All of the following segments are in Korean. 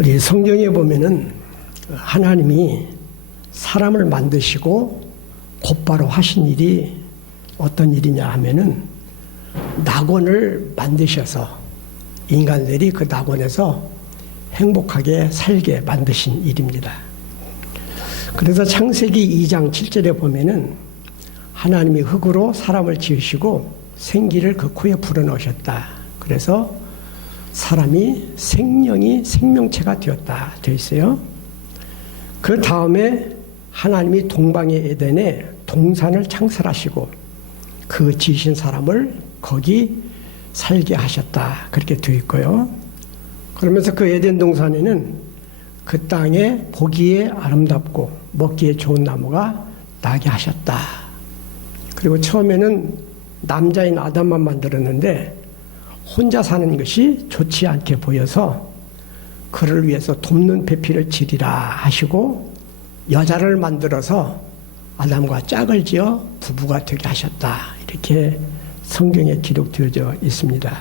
우리 성경에 보면은 하나님이 사람을 만드시고 곧바로 하신 일이 어떤 일이냐 하면은 낙원을 만드셔서 인간들이 그 낙원에서 행복하게 살게 만드신 일입니다. 그래서 창세기 2장 7절에 보면은 하나님이 흙으로 사람을 지으시고 생기를 그 코에 불어넣으셨다. 그래서 사람이 생명체가 되었다 되어 있어요. 그 다음에 하나님이 동방의 에덴에 동산을 창설하시고 그 지으신 사람을 거기 살게 하셨다. 그렇게 되어 있고요. 그러면서 그 에덴 동산에는 그 땅에 보기에 아름답고 먹기에 좋은 나무가 나게 하셨다. 그리고 처음에는 남자인 아담만 만들었는데 혼자 사는 것이 좋지 않게 보여서 그를 위해서 돕는 배필을 지리라 하시고 여자를 만들어서 아담과 짝을 지어 부부가 되게 하셨다. 이렇게 성경에 기록되어져 있습니다.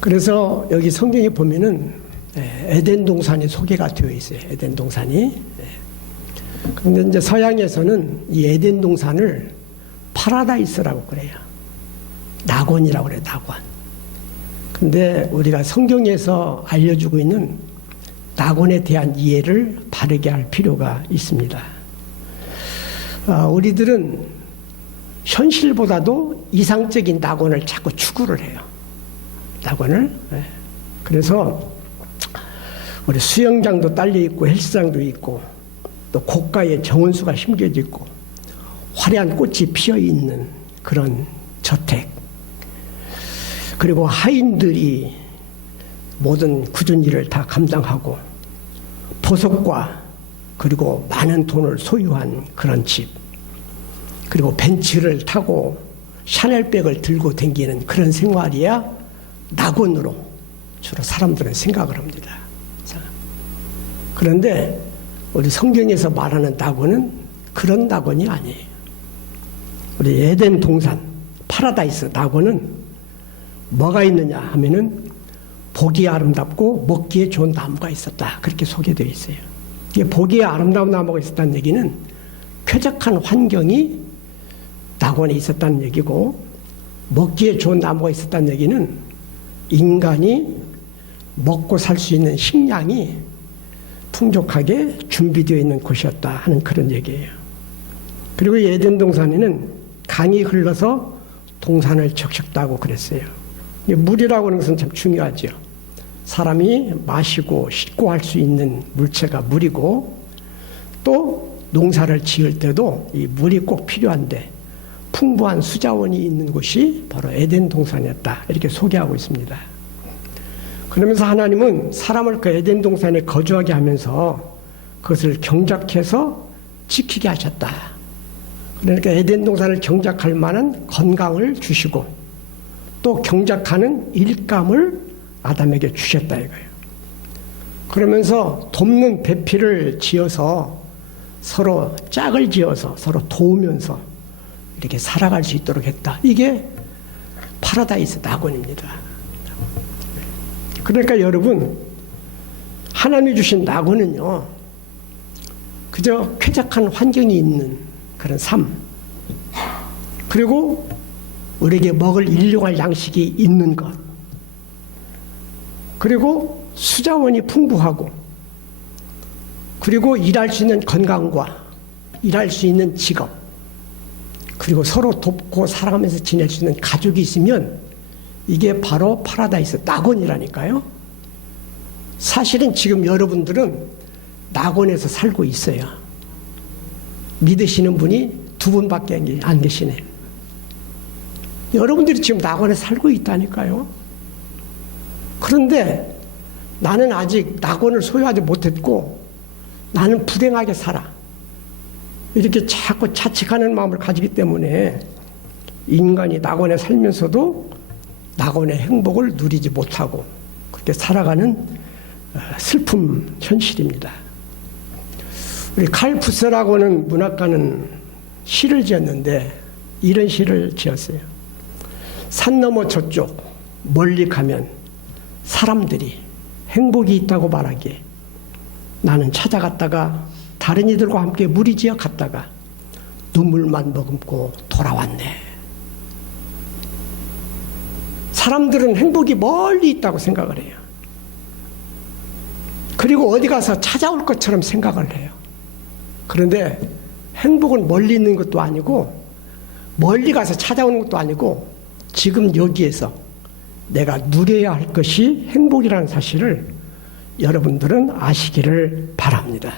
그래서 여기 성경에 보면은 에덴 동산이 소개가 되어 있어요. 에덴 동산이. 그런데 이제 서양에서는 이 에덴 동산을 파라다이스라고 그래요. 낙원이라고 그래요. 낙원. 근데 우리가 성경에서 알려주고 있는 낙원에 대한 이해를 바르게 할 필요가 있습니다. 우리들은 현실보다도 이상적인 낙원을 자꾸 추구를 해요. 낙원을. 그래서 우리 수영장도 딸려 있고 헬스장도 있고 또 고가의 정원수가 심겨져 있고 화려한 꽃이 피어 있는 그런 저택, 그리고 하인들이 모든 굳은 일을 다 감당하고 보석과 그리고 많은 돈을 소유한 그런 집, 그리고 벤츠를 타고 샤넬백을 들고 다니는 그런 생활이야 낙원으로 주로 사람들은 생각을 합니다. 그런데 우리 성경에서 말하는 낙원은 그런 낙원이 아니에요. 우리 에덴 동산, 파라다이스 낙원은 뭐가 있느냐 하면은 보기에 아름답고 먹기에 좋은 나무가 있었다. 그렇게 소개되어 있어요. 이게 보기에 아름다운 나무가 있었다는 얘기는 쾌적한 환경이 낙원에 있었다는 얘기고, 먹기에 좋은 나무가 있었다는 얘기는 인간이 먹고 살 수 있는 식량이 풍족하게 준비되어 있는 곳이었다 하는 그런 얘기예요. 그리고 이 에덴 동산에는 강이 흘러서 동산을 적셨다고 그랬어요. 물이라고 하는 것은 참 중요하죠. 사람이 마시고 씻고 할 수 있는 물체가 물이고, 또 농사를 지을 때도 이 물이 꼭 필요한데 풍부한 수자원이 있는 곳이 바로 에덴 동산이었다. 이렇게 소개하고 있습니다. 그러면서 하나님은 사람을 그 에덴 동산에 거주하게 하면서 그것을 경작해서 지키게 하셨다. 그러니까 에덴 동산을 경작할 만한 건강을 주시고 또 경작하는 일감을 아담에게 주셨다 이거예요. 그러면서 돕는 배필을 지어서 서로 짝을 지어서 서로 도우면서 이렇게 살아갈 수 있도록 했다. 이게 파라다이스 낙원입니다. 그러니까 여러분, 하나님이 주신 낙원은요, 그저 쾌적한 환경이 있는 그런 삶, 그리고 우리에게 먹을 일용할 양식이 있는 것, 그리고 수자원이 풍부하고, 그리고 일할 수 있는 건강과 일할 수 있는 직업, 그리고 서로 돕고 살아가면서 지낼 수 있는 가족이 있으면 이게 바로 파라다이스 낙원이라니까요. 사실은 지금 여러분들은 낙원에서 살고 있어요. 믿으시는 분이 두 분밖에 안 계시네. 여러분들이 지금 낙원에 살고 있다니까요. 그런데 나는 아직 낙원을 소유하지 못했고 나는 불행하게 살아. 이렇게 자꾸 자책하는 마음을 가지기 때문에 인간이 낙원에 살면서도 낙원의 행복을 누리지 못하고 그렇게 살아가는 슬픔 현실입니다. 우리 칼 부서라고 하는 문학가는 시를 지었는데 이런 시를 지었어요. 산 너머 저쪽 멀리 가면 사람들이 행복이 있다고 말하기에 나는 찾아갔다가 다른 이들과 함께 무리지어 갔다가 눈물만 머금고 돌아왔네. 사람들은 행복이 멀리 있다고 생각을 해요. 그리고 어디 가서 찾아올 것처럼 생각을 해요. 그런데 행복은 멀리 있는 것도 아니고 멀리 가서 찾아오는 것도 아니고 지금 여기에서 내가 누려야 할 것이 행복이라는 사실을 여러분들은 아시기를 바랍니다.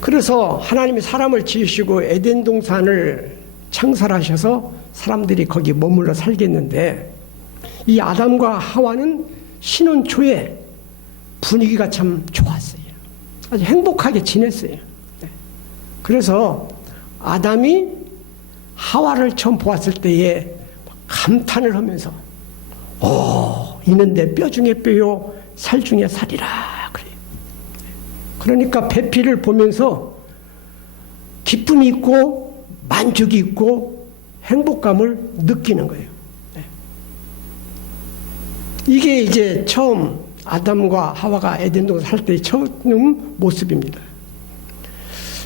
그래서 하나님이 사람을 지으시고 에덴 동산을 창설하셔서 사람들이 거기 머물러 살겠는데 이 아담과 하와는 신혼 초에 분위기가 참 좋았어요. 아주 행복하게 지냈어요. 그래서 아담이 하와를 처음 보았을 때에 감탄을 하면서 이는 내 뼈 중에 뼈요 살 중에 살이라 그래요. 그러니까 배필을 보면서 기쁨이 있고 만족이 있고 행복감을 느끼는 거예요. 이게 이제 처음 아담과 하와가 에덴 동산 살 때의 처음 모습입니다.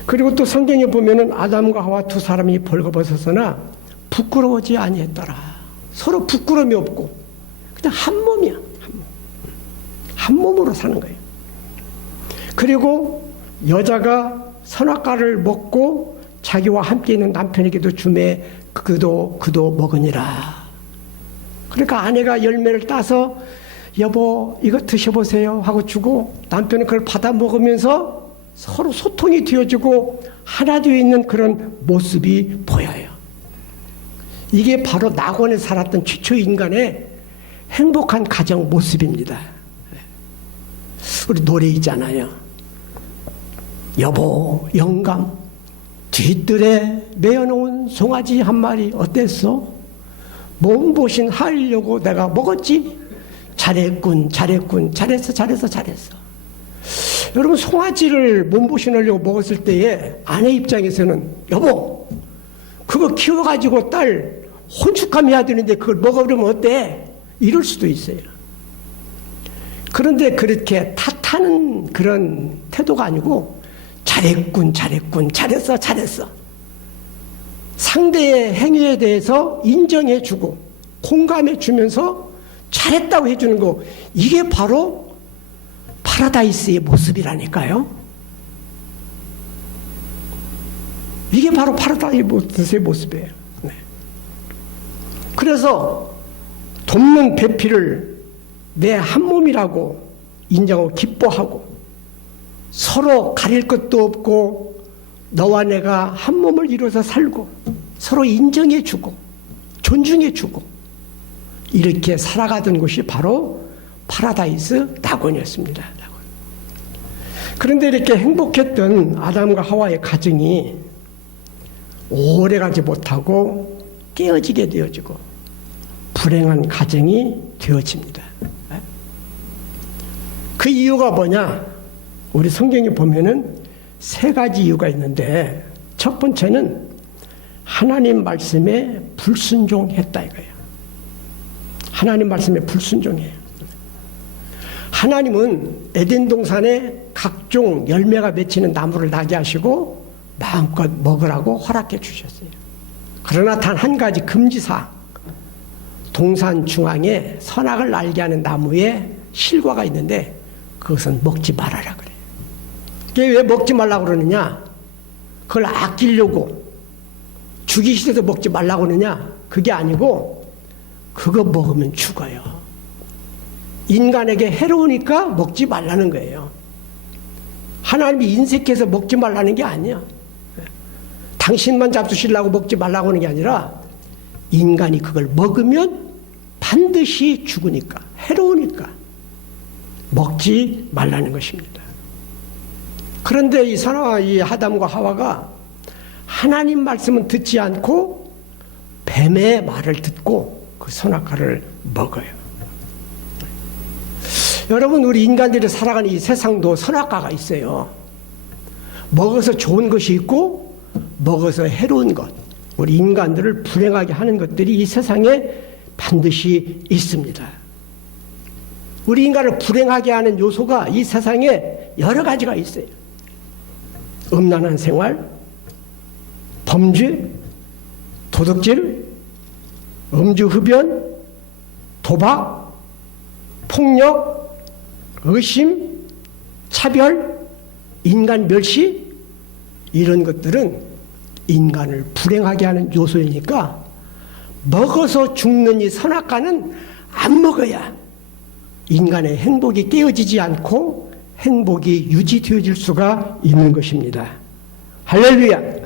그리고 또 성경에 보면은 아담과 하와 두 사람이 벌거벗었으나 부끄러워지 아니했더라. 서로 부끄러움이 없고 그냥 한 몸이야. 한 몸으로 사는 거예요. 그리고 여자가 선악과를 먹고 자기와 함께 있는 남편에게도 주매 그도 먹으니라. 그러니까 아내가 열매를 따서 여보 이거 드셔보세요 하고 주고 남편은 그걸 받아 먹으면서 서로 소통이 되어지고 하나 되어 있는 그런 모습이 보여요. 이게 바로 낙원에 살았던 최초 인간의 행복한 가정 모습입니다. 우리 노래 있잖아요. 여보 영감 뒤뜰에 메어놓은 송아지 한 마리 어땠어? 몸보신 하려고 내가 먹었지? 잘했군 잘했어. 여러분 송아지를 몸보신하려고 먹었을 때에 아내 입장에서는 여보 그거 키워가지고 딸 혼축함 해야 되는데 그걸 먹어버리면 어때? 이럴 수도 있어요. 그런데 그렇게 탓하는 그런 태도가 아니고 잘했군 잘했어. 상대의 행위에 대해서 인정해주고 공감해주면서 잘했다고 해주는 거, 이게 바로 파라다이스의 모습이라니까요. 이게 바로 파라다이스의 모습이에요. 네. 그래서 돕는 배필을 내 한 몸이라고 인정하고 기뻐하고 서로 가릴 것도 없고 너와 내가 한 몸을 이루어서 살고 서로 인정해주고 존중해주고 이렇게 살아가던 곳이 바로 파라다이스 낙원이었습니다. 그런데 이렇게 행복했던 아담과 하와의 가정이 오래가지 못하고 깨어지게 되어지고 불행한 가정이 되어집니다. 그 이유가 뭐냐? 우리 성경에 보면은 세 가지 이유가 있는데 첫 번째는 하나님 말씀에 불순종했다 이거예요. 하나님 말씀에 불순종해요. 하나님은 에덴 동산에 각종 열매가 맺히는 나무를 나게 하시고 마음껏 먹으라고 허락해 주셨어요. 그러나 단 한 가지 금지사항, 동산 중앙에 선악을 알게 하는 나무에 실과가 있는데 그것은 먹지 말아라 그래요. 그게 왜 먹지 말라고 그러느냐? 그걸 아끼려고 죽이기 싫어서 먹지 말라고 그러느냐? 그게 아니고 그거 먹으면 죽어요. 인간에게 해로우니까 먹지 말라는 거예요. 하나님이 인색해서 먹지 말라는 게 아니야. 당신만 잡수시려고 먹지 말라고 하는 게 아니라 인간이 그걸 먹으면 반드시 죽으니까, 해로우니까 먹지 말라는 것입니다. 그런데 이 아담과 하와가 하나님 말씀은 듣지 않고 뱀의 말을 듣고 그 선악과를 먹어요. 여러분, 우리 인간들이 살아가는 이 세상도 선악과가 있어요. 먹어서 좋은 것이 있고 먹어서 해로운 것, 우리 인간들을 불행하게 하는 것들이 이 세상에 반드시 있습니다. 우리 인간을 불행하게 하는 요소가 이 세상에 여러 가지가 있어요. 음란한 생활, 범죄, 도둑질, 음주흡연, 도박, 폭력, 의심, 차별, 인간 멸시, 이런 것들은 인간을 불행하게 하는 요소이니까 먹어서 죽는 이 선악과는 안 먹어야 인간의 행복이 깨어지지 않고 행복이 유지되어질 수가 있는 것입니다. 할렐루야.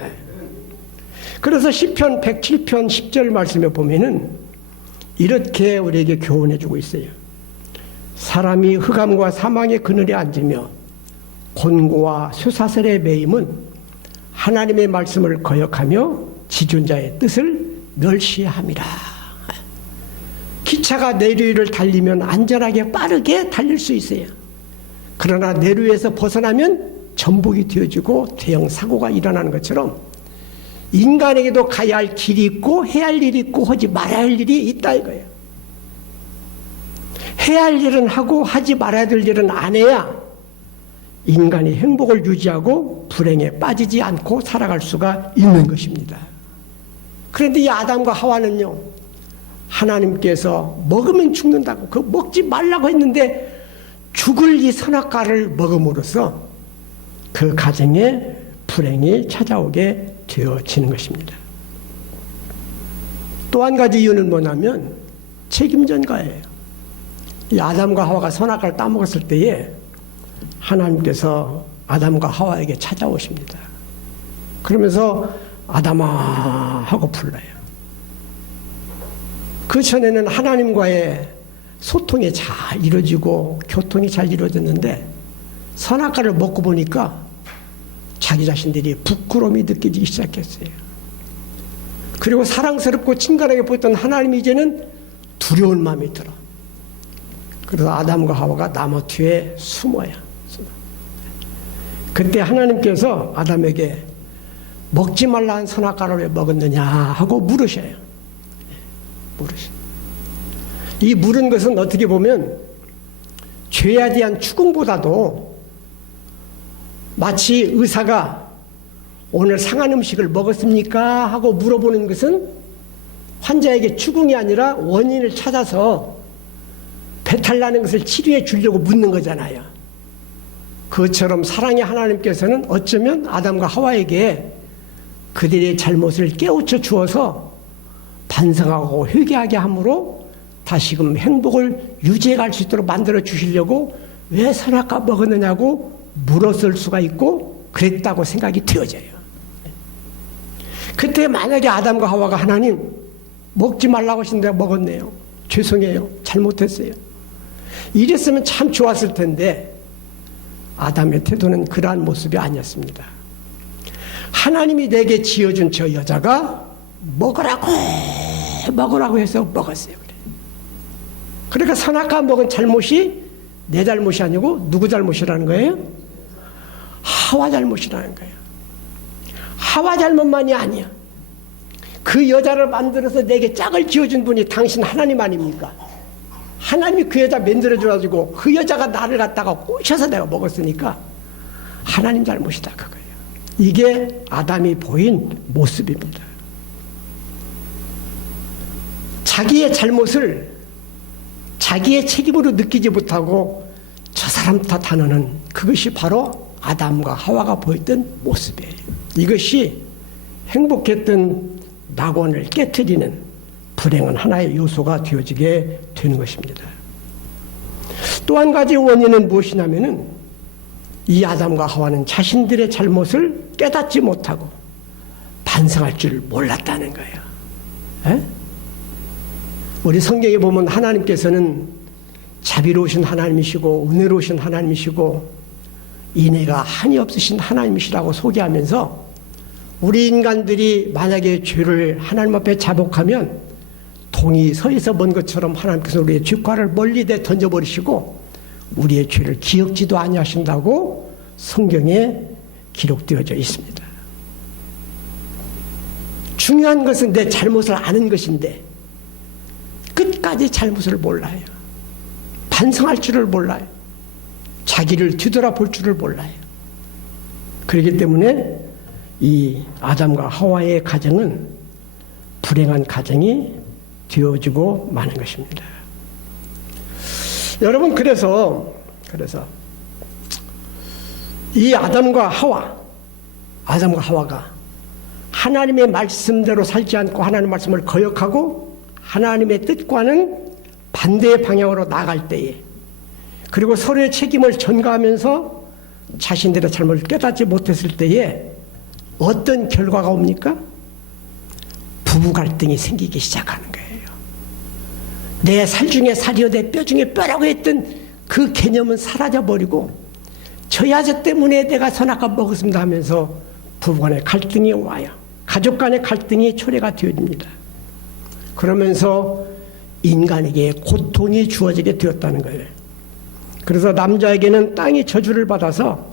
그래서 시편 107편 10절 말씀에 보면은 이렇게 우리에게 교훈해 주고 있어요. 사람이 흑암과 사망의 그늘에 앉으며 곤고와 쇠사슬에 매임은 하나님의 말씀을 거역하며 지존자의 뜻을 멸시함이라. 기차가 내륙을 달리면 안전하게 빠르게 달릴 수 있어요. 그러나 내륙에서 벗어나면 전복이 되어지고 대형 사고가 일어나는 것처럼 인간에게도 가야 할 길이 있고 해야 할 일이 있고 하지 말아야 할 일이 있다 이거예요. 해야 할 일은 하고 하지 말아야 될 일은 안 해야 인간이 행복을 유지하고 불행에 빠지지 않고 살아갈 수가 있는 것입니다. 그런데 이 아담과 하와는요, 하나님께서 먹으면 죽는다고 그 먹지 말라고 했는데 죽을 이 선악과를 먹음으로써 그 가정에 불행이 찾아오게 되어지는 것입니다. 또 한 가지 이유는 뭐냐면 책임 전가예요. 이 아담과 하와가 선악과를 따먹었을 때에 하나님께서 아담과 하와에게 찾아오십니다. 그러면서 아담아 하고 불러요. 그 전에는 하나님과의 소통이 잘 이루어지고 교통이 잘 이루어졌는데 선악과를 먹고 보니까 자기 자신들이 부끄러움이 느껴지기 시작했어요. 그리고 사랑스럽고 친근하게 보였던 하나님이 이제는 두려운 마음이 들어. 그래서 아담과 하와가 나무 뒤에 숨어요. 그때 하나님께서 아담에게 먹지 말라 한 선악과를 왜 먹었느냐 하고 물으셔요. 이 물은 것은 어떻게 보면 죄에 대한 추궁보다도 마치 의사가 오늘 상한 음식을 먹었습니까? 하고 물어보는 것은 환자에게 추궁이 아니라 원인을 찾아서 배탈 나는 것을 치료해 주려고 묻는 거잖아요. 그것처럼 사랑의 하나님께서는 어쩌면 아담과 하와에게 그들의 잘못을 깨우쳐 주어서 반성하고 회개하게 함으로 다시금 행복을 유지해 갈 수 있도록 만들어 주시려고 왜 선악과 먹었느냐고 물었을 수가 있고 그랬다고 생각이 되어져요. 그때 만약에 아담과 하와가 하나님 먹지 말라고 하신데 먹었네요. 죄송해요. 잘못했어요. 이랬으면 참 좋았을 텐데 아담의 태도는 그러한 모습이 아니었습니다. 하나님이 내게 지어준 저 여자가 먹으라고 해서 먹었어요. 그러니까 선악과 먹은 잘못이 내 잘못이 아니고 누구 잘못이라는 거예요? 하와 잘못이라는 거예요. 하와 잘못만이 아니야. 그 여자를 만들어서 내게 짝을 지어준 분이 당신 하나님 아닙니까? 하나님이 그 여자 만들어줘가지고 그 여자가 나를 갖다가 꼬셔서 내가 먹었으니까 하나님 잘못이다 그거예요. 이게 아담이 보인 모습입니다. 자기의 잘못을 자기의 책임으로 느끼지 못하고 저 사람 탓하는 그것이 바로 아담과 하와가 보였던 모습이에요. 이것이 행복했던 낙원을 깨트리는 불행한 하나의 요소가 되어지게 되는 것입니다. 또 한 가지 원인은 무엇이냐면은 이 아담과 하와는 자신들의 잘못을 깨닫지 못하고 반성할 줄 몰랐다는 거예요. 에? 우리 성경에 보면 하나님께서는 자비로우신 하나님이시고 은혜로우신 하나님이시고 인애가 한이 없으신 하나님이시라고 소개하면서 우리 인간들이 만약에 죄를 하나님 앞에 자복하면 동이 서에서 먼 것처럼 하나님께서 우리의 죄과를 멀리 던져버리시고 우리의 죄를 기억지도 아니하신다고 성경에 기록되어져 있습니다. 중요한 것은 내 잘못을 아는 것인데 끝까지 잘못을 몰라요. 반성할 줄을 몰라요. 자기를 뒤돌아볼 줄을 몰라요. 그렇기 때문에 이 아담과 하와의 가정은 불행한 가정이 되어지고 마는 것입니다. 여러분, 그래서 이 아담과 하와가 하나님의 말씀대로 살지 않고 하나님의 말씀을 거역하고 하나님의 뜻과는 반대의 방향으로 나아갈 때에, 그리고 서로의 책임을 전가하면서 자신들의 잘못을 깨닫지 못했을 때에 어떤 결과가 옵니까? 부부 갈등이 생기기 시작하는 거예요. 내 살 중에 살이요 내 뼈 중에 뼈라고 했던 그 개념은 사라져버리고 저 여자 때문에 내가 선악과 먹었습니다 하면서 부부간의 갈등이 와요. 가족 간의 갈등이 초래가 되어집니다. 그러면서 인간에게 고통이 주어지게 되었다는 거예요. 그래서 남자에게는 땅이 저주를 받아서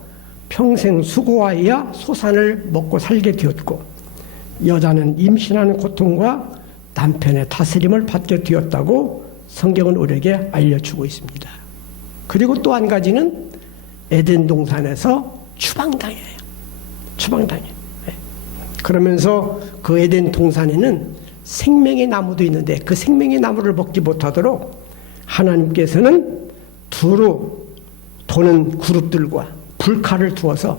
평생 수고하여야 소산을 먹고 살게 되었고, 여자는 임신하는 고통과 남편의 다스림을 받게 되었다고 성경은 우리에게 알려주고 있습니다. 그리고 또 한 가지는 에덴 동산에서 추방당해요. 추방당해요. 그러면서 그 에덴 동산에는 생명의 나무도 있는데 그 생명의 나무를 먹지 못하도록 하나님께서는 두루 도는 그룹들과 불칼을 두어서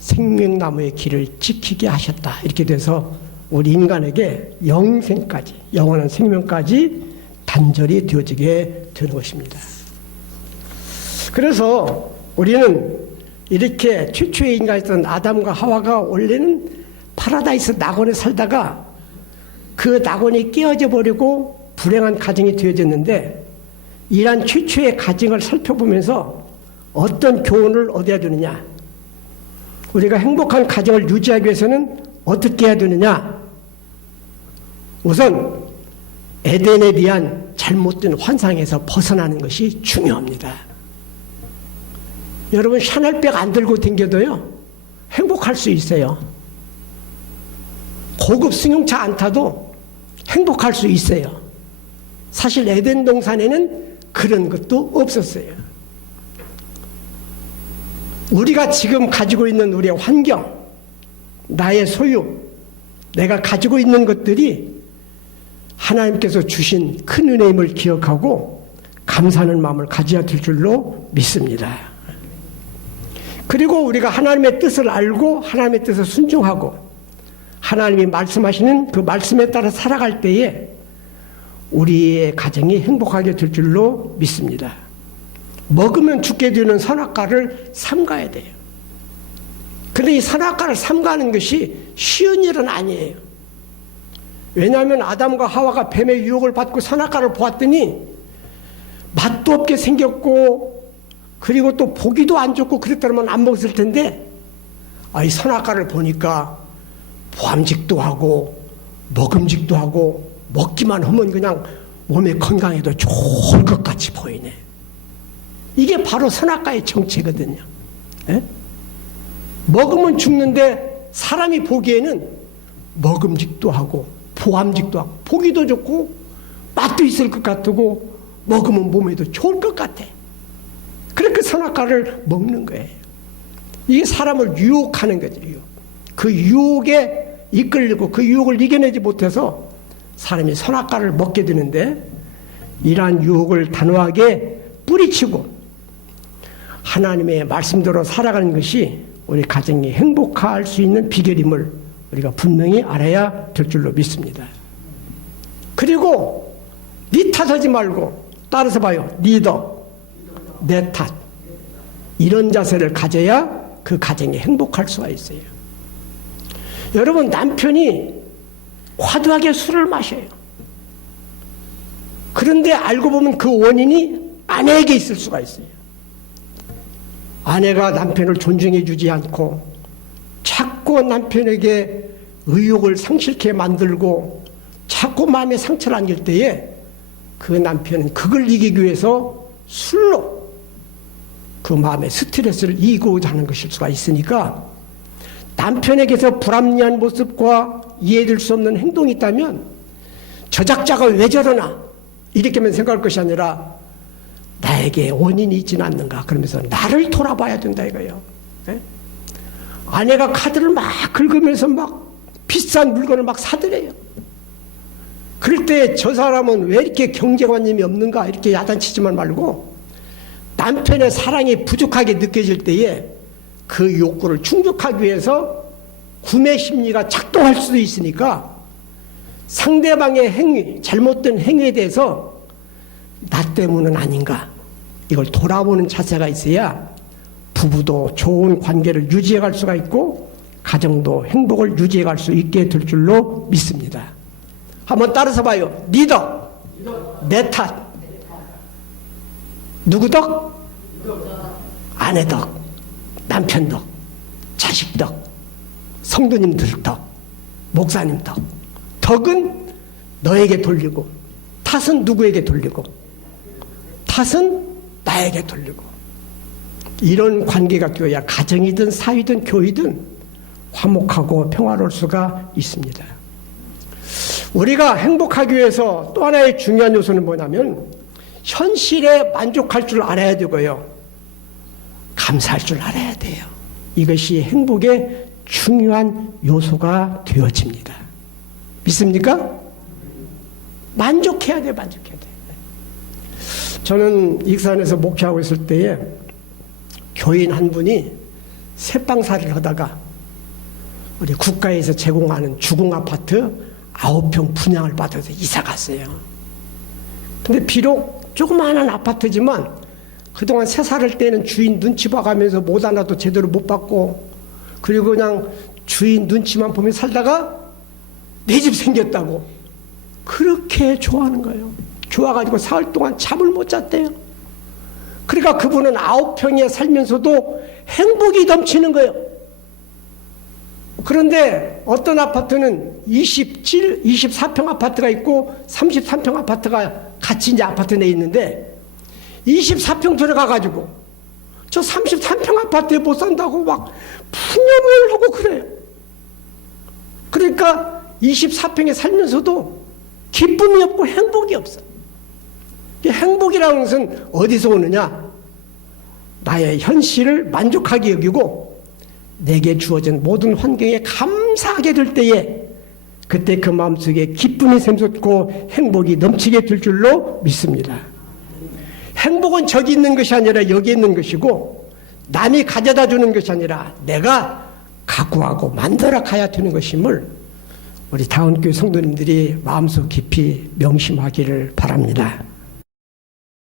생명나무의 길을 지키게 하셨다. 이렇게 돼서 우리 인간에게 영생까지, 영원한 생명까지 단절이 되어지게 되는 것입니다. 그래서 우리는 이렇게 최초의 인간이었던 아담과 하와가 원래는 파라다이스 낙원에 살다가 그 낙원이 깨어져 버리고 불행한 가정이 되어졌는데, 이러한 최초의 가정을 살펴보면서 어떤 교훈을 얻어야 되느냐, 우리가 행복한 가정을 유지하기 위해서는 어떻게 해야 되느냐. 우선 에덴에 대한 잘못된 환상에서 벗어나는 것이 중요합니다. 여러분, 샤넬백 안 들고 다녀도요 행복할 수 있어요. 고급 승용차 안 타도 행복할 수 있어요. 사실 에덴 동산에는 그런 것도 없었어요. 우리가 지금 가지고 있는 우리의 환경, 나의 소유, 내가 가지고 있는 것들이 하나님께서 주신 큰 은혜임을 기억하고 감사하는 마음을 가져야 될 줄로 믿습니다. 그리고 우리가 하나님의 뜻을 알고 하나님의 뜻을 순종하고 하나님이 말씀하시는 그 말씀에 따라 살아갈 때에 우리의 가정이 행복하게 될 줄로 믿습니다. 먹으면 죽게 되는 선악과를 삼가야 돼요. 그런데 이 선악과를 삼가는 것이 쉬운 일은 아니에요. 왜냐하면 아담과 하와가 뱀의 유혹을 받고 선악과를 보았더니 맛도 없게 생겼고, 그리고 또 보기도 안 좋고 그랬다면 안 먹었을 텐데, 이 선악과를 보니까 보암직도 하고 먹음직도 하고 먹기만 하면 그냥 몸의 건강에도 좋을 것 같이 보이네. 이게 바로 선악과의 정체거든요. 에? 먹으면 죽는데 사람이 보기에는 먹음직도 하고 보암직도 하고 보기도 좋고 맛도 있을 것 같고 먹으면 몸에도 좋을 것 같아. 그렇게 선악과를 먹는 거예요. 이게 사람을 유혹하는 거죠. 그 유혹에 이끌리고 그 유혹을 이겨내지 못해서 사람이 선악과를 먹게 되는데, 이러한 유혹을 단호하게 뿌리치고 하나님의 말씀대로 살아가는 것이 우리 가정이 행복할 수 있는 비결임을 우리가 분명히 알아야 될 줄로 믿습니다. 그리고 네 탓하지 말고 따라서 봐요. 리더, 내 탓. 이런 자세를 가져야 그 가정이 행복할 수가 있어요. 여러분, 남편이 과도하게 술을 마셔요. 그런데 알고 보면 그 원인이 아내에게 있을 수가 있어요. 아내가 남편을 존중해 주지 않고 자꾸 남편에게 의욕을 상실케 만들고 자꾸 마음에 상처를 안길 때에 그 남편은 그걸 이기기 위해서 술로 그 마음의 스트레스를 이기고자 하는 것일 수가 있으니까, 남편에게서 불합리한 모습과 이해될 수 없는 행동이 있다면 저 작자가 왜 저러나 이렇게만 생각할 것이 아니라 나에게 원인이 있지는 않는가 그러면서 나를 돌아봐야 된다 이거예요. 네? 아내가 카드를 막 긁으면서 막 비싼 물건을 막 사들여요. 그럴 때 저 사람은 왜 이렇게 경제관념이 없는가 이렇게 야단치지만 말고 남편의 사랑이 부족하게 느껴질 때에 그 욕구를 충족하기 위해서 구매 심리가 작동할 수도 있으니까 상대방의 행위, 잘못된 행위에 대해서 나 때문은 아닌가 이걸 돌아보는 자세가 있어야 부부도 좋은 관계를 유지해 갈 수가 있고 가정도 행복을 유지해 갈 수 있게 될 줄로 믿습니다. 한번 따라서 봐요. 네 덕, 내 탓. 누구 덕? 아내 덕, 남편 덕, 자식 덕, 성도님들 덕, 목사님 덕. 덕은 너에게 돌리고 탓은 누구에게 돌리고 탓은 나에게 돌리고 이런 관계가 되어야 가정이든 사위든 교회든 화목하고 평화로울 수가 있습니다. 우리가 행복하기 위해서 또 하나의 중요한 요소는 뭐냐면 현실에 만족할 줄 알아야 되고요. 감사할 줄 알아야 돼요. 이것이 행복의 중요한 요소가 되어집니다. 믿습니까? 만족해야 돼, 만족해야 돼. 저는 익산에서 목회하고 있을 때에 교인 한 분이 새빵살이를 하다가 우리 국가에서 제공하는 주공 아파트 9평 분양을 받아서 이사 갔어요. 근데 비록 조그마한 아파트지만 그동안 새 살을 때는 주인 눈치 봐가면서 못 하나도 제대로 못 받고 그리고 그냥 주인 눈치만 보며 살다가 내 집 생겼다고 그렇게 좋아하는 거예요. 좋아가지고 사흘 동안 잠을 못 잤대요. 그러니까 그분은 9평에 살면서도 행복이 넘치는 거예요. 그런데 어떤 아파트는 24평 아파트가 있고 33평 아파트가 같이 이제 아파트 내에 있는데 24평 들어가가지고 저 33평 아파트에 못 산다고 막 푸념을 하고 그래요. 그러니까 24평에 살면서도 기쁨이 없고 행복이 없어. 행복이라는 것은 어디서 오느냐? 나의 현실을 만족하게 여기고 내게 주어진 모든 환경에 감사하게 될 때에 그때 그 마음속에 기쁨이 샘솟고 행복이 넘치게 될 줄로 믿습니다. 행복은 저기 있는 것이 아니라 여기 있는 것이고 남이 가져다 주는 것이 아니라 내가 각오하고 만들어 가야 되는 것임을 우리 다운교회 성도님들이 마음속 깊이 명심하기를 바랍니다.